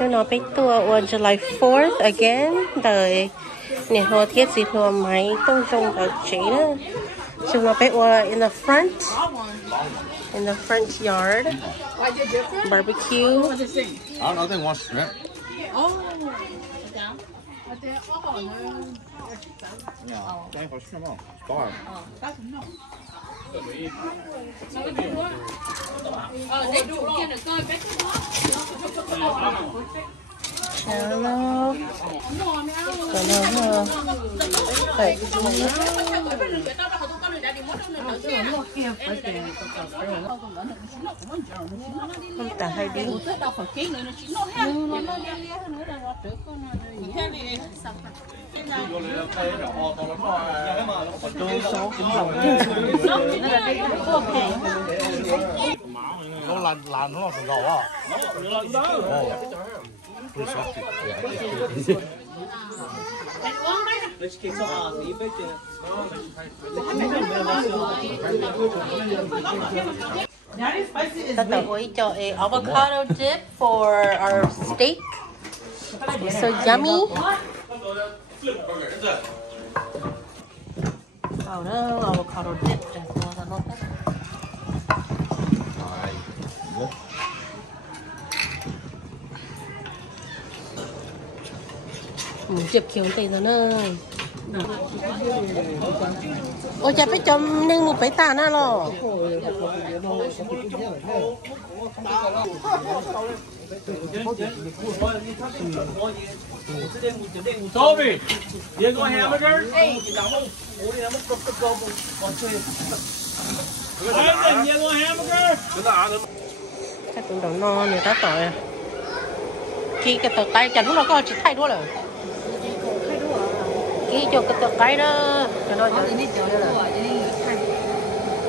Nó nói với tôi on July 4th again đời nè hồ thiết gì hồ máy tôi dùng ở chế đó chúng nó bé in the front yard barbecue. I don't know, they want shrimp. Yeah, they want shrimp on. Star. Hello. Phải không ta hay đi. Nó làn nó thành gầu à? Tata oi cho a avocado dip for our steak. So yummy. Oh no, avocado dip. Chụp kiểu tay rồi nè. Ôi chả phải chấm nên một phải tà na lo. Toby, you go hamburger? Hey. Ivan, you go hamburger? Cái tụi đầu no này ta tội à. Khi cái tờ tay chẳng nó có chỉ thay đũa rồi. Khi cho cái tờ tay đó cho nó cho đi chơi là.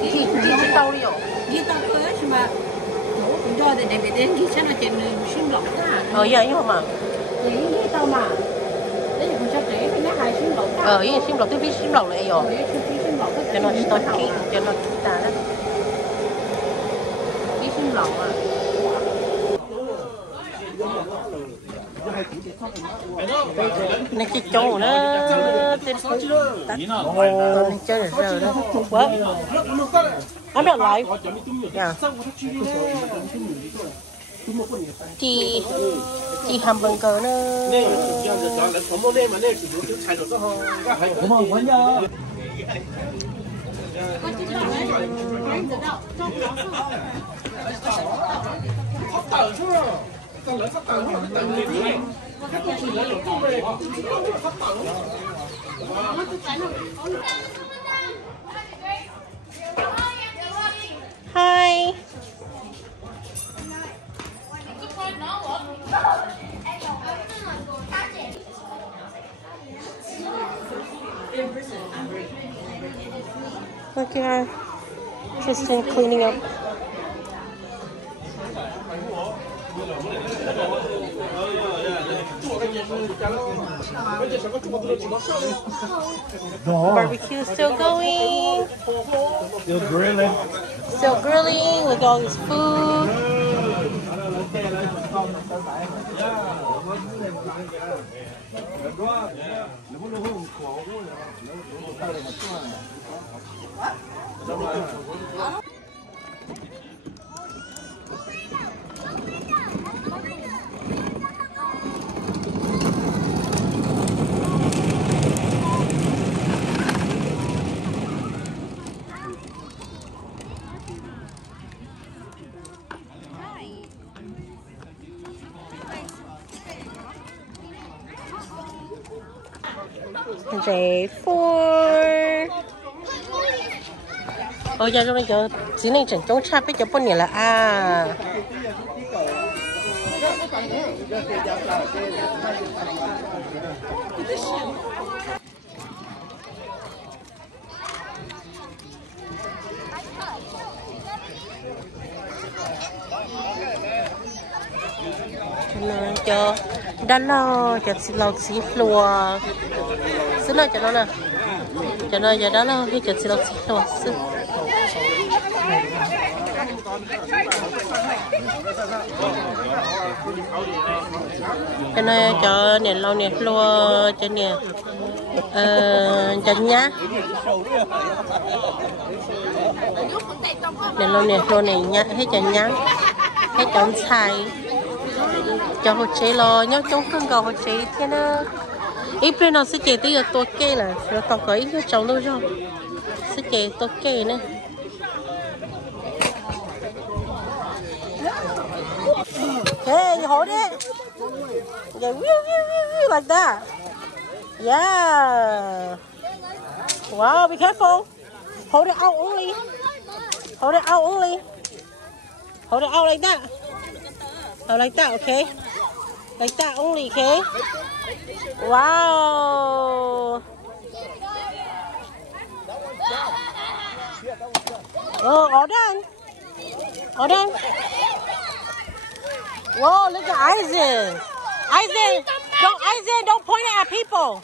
Khi chỉ tao đi rồi. Đi tao cơ mà. Cũng cho để về đến khi nó trên xin lọc ra. Vậy nhưng mà. Đi tao mà. Đấy là cho trẻ cái hai xin lọc. Vậy xin lọc tôi xin lọc lại rồi. Cho nó tôi kỹ cho nó ta đó. Cái xin lọc à. Này cái chỗ nó tên này chơi được rồi đó quá anh được lại thì hamburger nó Hi. Look at Tristan cleaning up. Barbecue still going. Still grilling. Still grilling with all this food. J4. Ôi giờ rồi giờ chỉ nên chỉnh chống chạp với cho bọn này là à. Cho đó lo cho xí lau xí lùa xí nào cho nó nè cho nó giờ đó lo cái cho xí lau xí lùa xí cái này cho nè lâu nè lúa cho nè cho nhá nè lâu nè lúa này nhá hết cho nhá hết cho xài cho hột chế lo nhớ trong không có hột chế thế nữa ít bên nó sẽ chế tớiตัวkê là nó tao có ít trong đâu cho sẽ chếตัวkê nữa. Hey, you hold it. Yeah, like that. Yeah. Wow, be careful. Hold it out only. Hold it out only. Hold it out like that. Oh, like that, okay? Like that only, okay? Wow. Oh, all done. All done. Whoa, look at Aizen. Aizen, don't point it at people.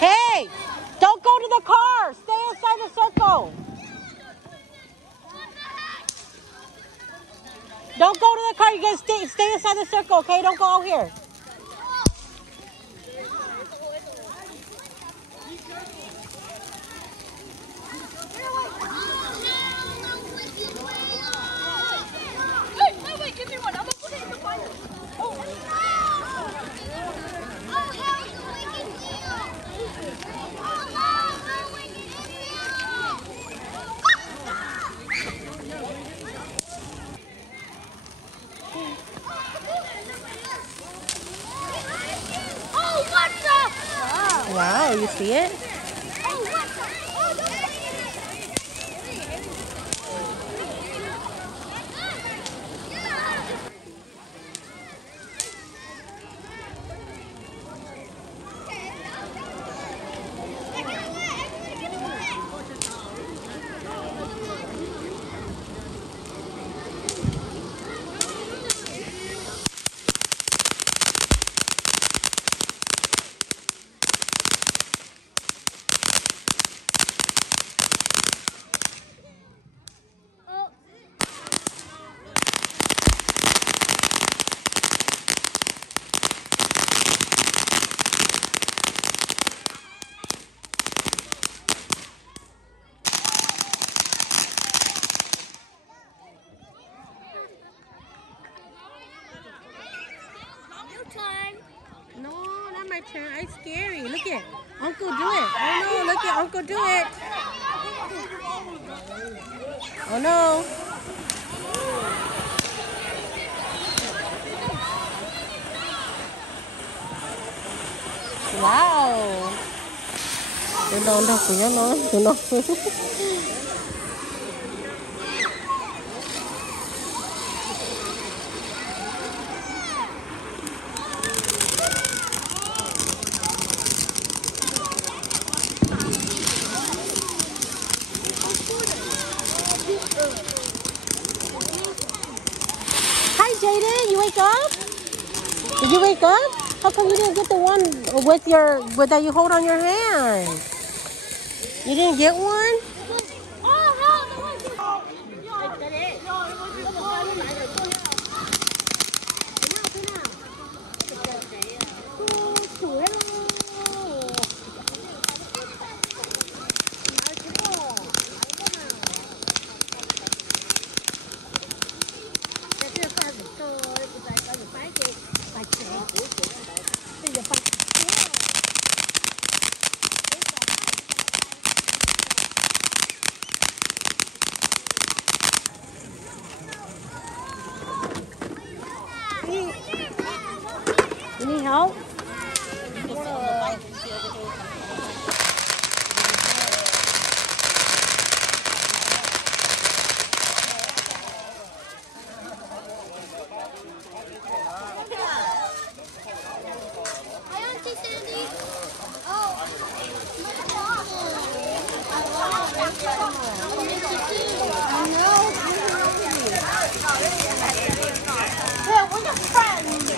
Hey, don't go to the car. Stay inside the circle. Don't go to the car. You guys stay inside the circle, okay? Don't go out here. Wow, you see it? No, not my turn. It's scary. Look at Uncle do it. Oh no, look at Uncle do it. Oh no. Wow. Nó. Hi, Jaden. You wake up? Did you wake up? How come you didn't get the one with that you hold on your hand? You didn't get one? help? Hi, Auntie Sandy. Yeah, we're your friends.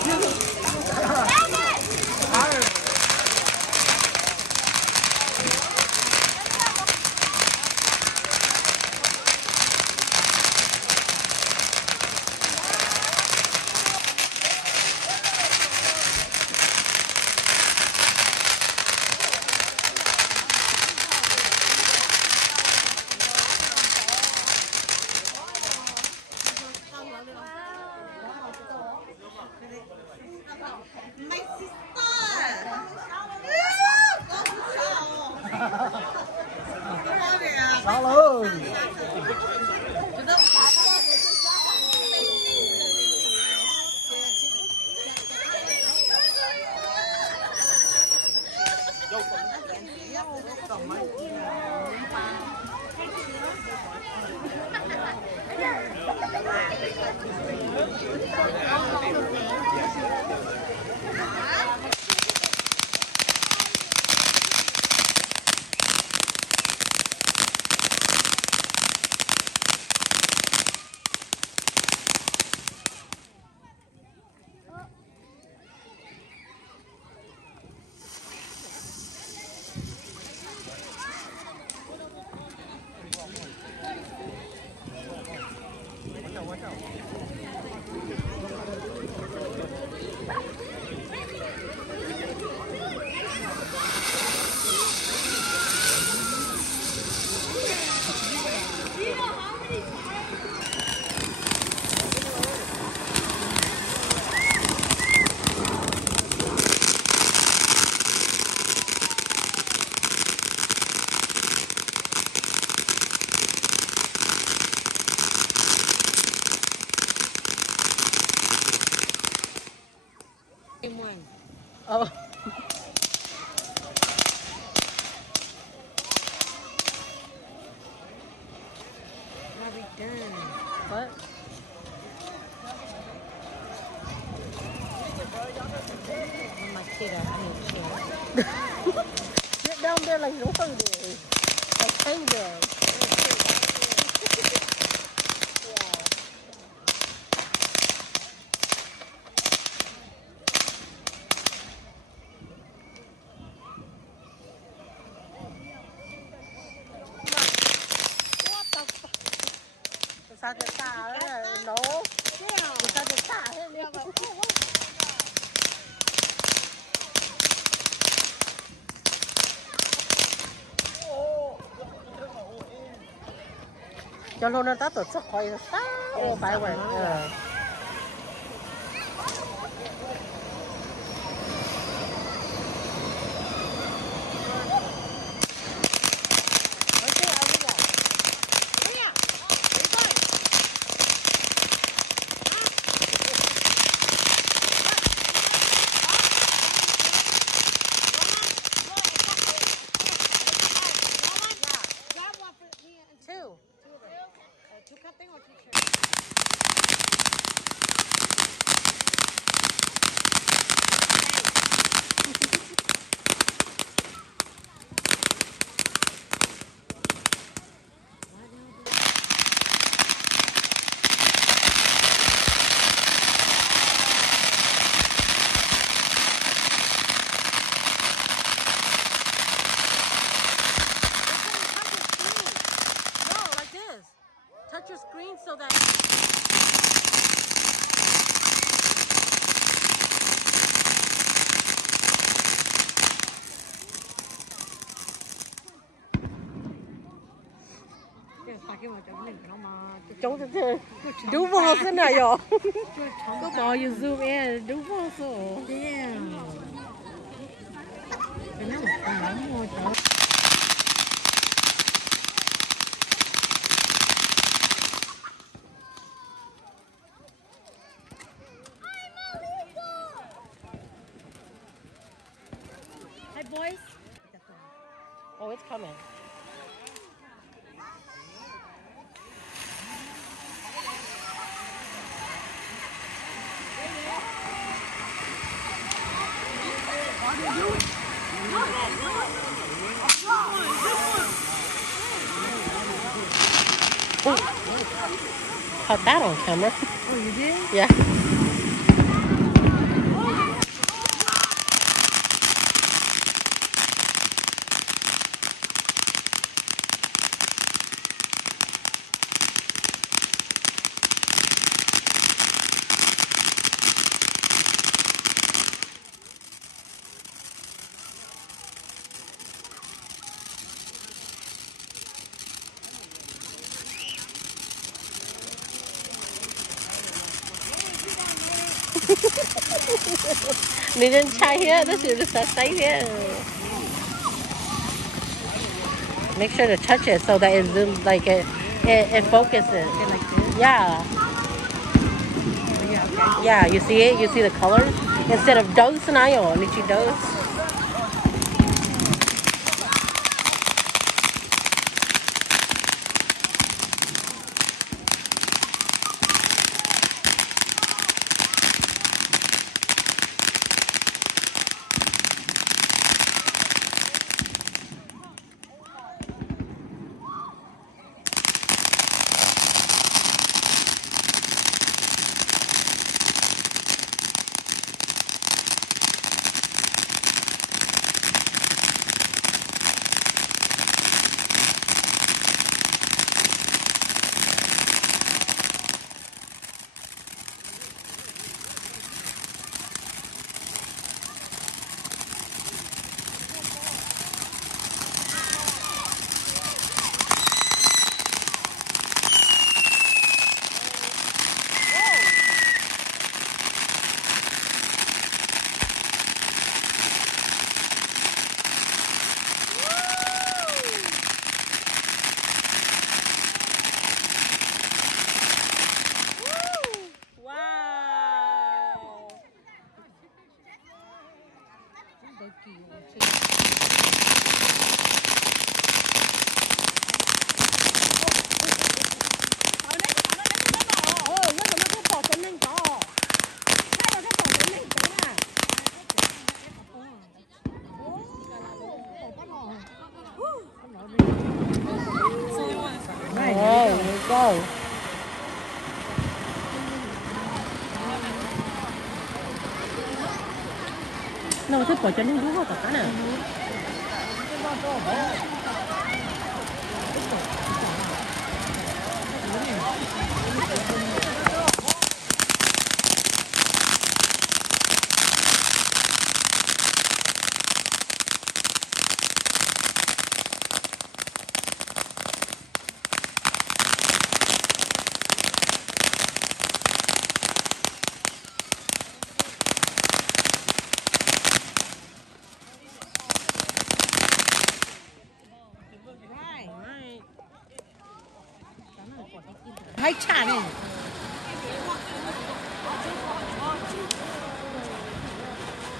My sister. Hello. Oh. What? Sit down there like no hungry. Like hunger. Sao cho xả đấy nấu sao cho xả thế này cho luôn nó tắt tổ chức khỏi sao phải vậy touch your screen so that chống thế đúng vô thế này rồi có bỏ you zoom in đúng vô số boys. Oh, it's coming. Caught that on camera. Oh, you did? Yeah. Mình nên try here. This is the side here. Make sure to touch it so that it zooms, like it focuses. Like this? Yeah. Yeah, okay. Yeah, you see it? You see the colors? Instead of dos na yo, nichi dos. There you go. No, thế bỏ cho nên đúng không cả nè. Hay chả này.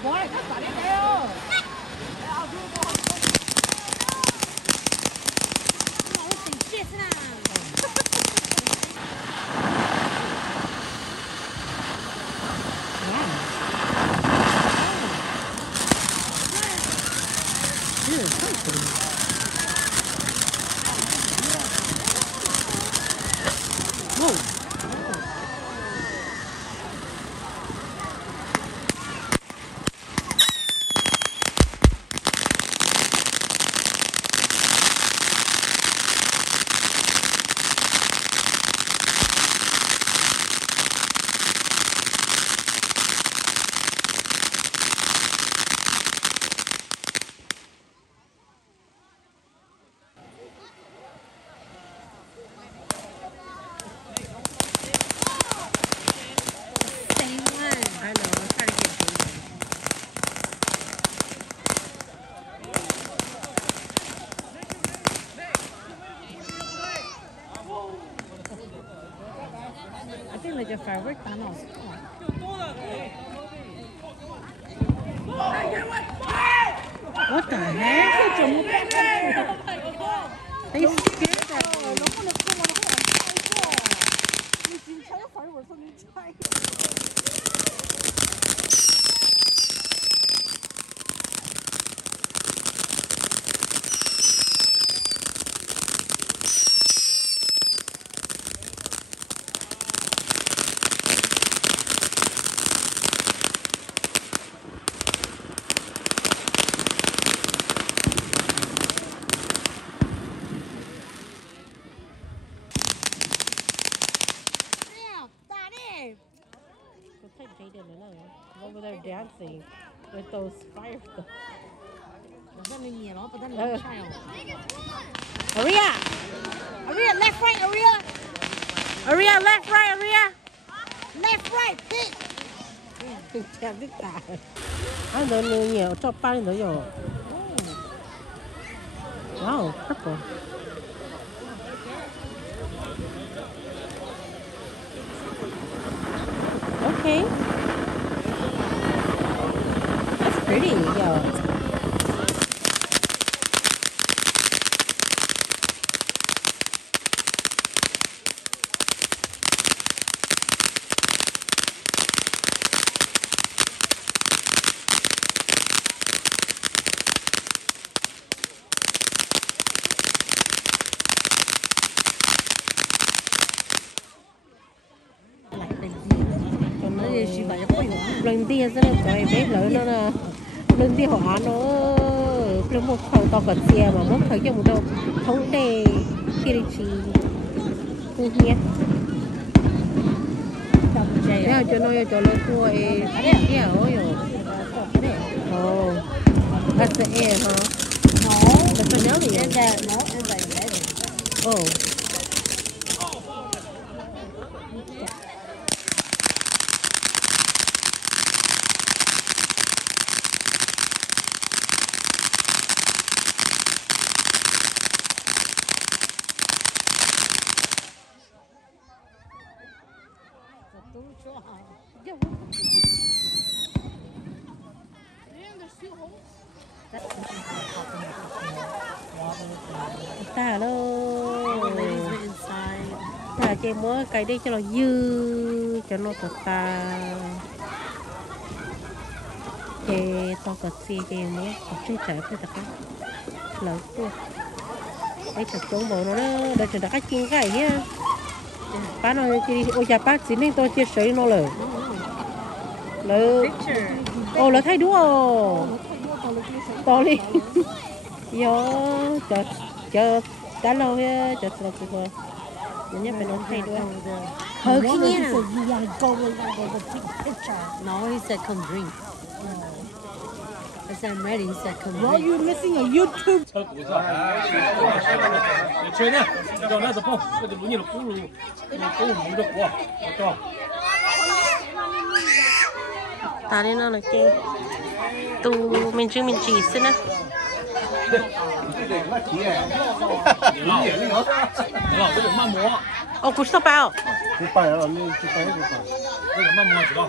Bố này cắt quả đi theo. Like a fabric panel. What the heck? They scared that. Over there dancing with those fire stuff. Aria! Aria, left, right, Aria. Aria, left, right, Aria! Left, right, hit. Chạm đứt tả. Anh nói nhiều, cho ba lên đó rồi. Wow, purple. Okay. That's pretty, yo. Lần tia rất là có bé lớn nó là lần tia họ nó lên một khẩu to cỡ xe mà mất khởi cho một đâu thống đề kia chỉ khu nhé đấy cho nó cho nó thua cái ở rồi oh that's the air huh No. that's the nail Is that no? Is that red? oh ta đâu ta chơi múa cái đi cho nó dư cho nó thật ta chơi to cật xì chơi múa học chơi trẻ phải thật đó lớn tua ấy thật trốn bộ nó đó để cho các chiên cái nhá bác nói chơi ôi cha bác chỉ nên tôi chia sẻ nó lời lời ô là thấy đúng không to đi yo chờ đã lâu ha chờ thôi mình nhớ phải nói thay đuôi Hơi khi nhé No, he said come drink. I said I'm ready, he said come drink. you missing a YouTube 车骨是吧？你确定？叫那是不？这就你的咕噜，你咕噜你的锅，到。 ta đi nó là chơi tu mình chỉ xin á 你老这个慢磨， 哦，不是包。就掰了，那就掰就掰。这个慢磨知道。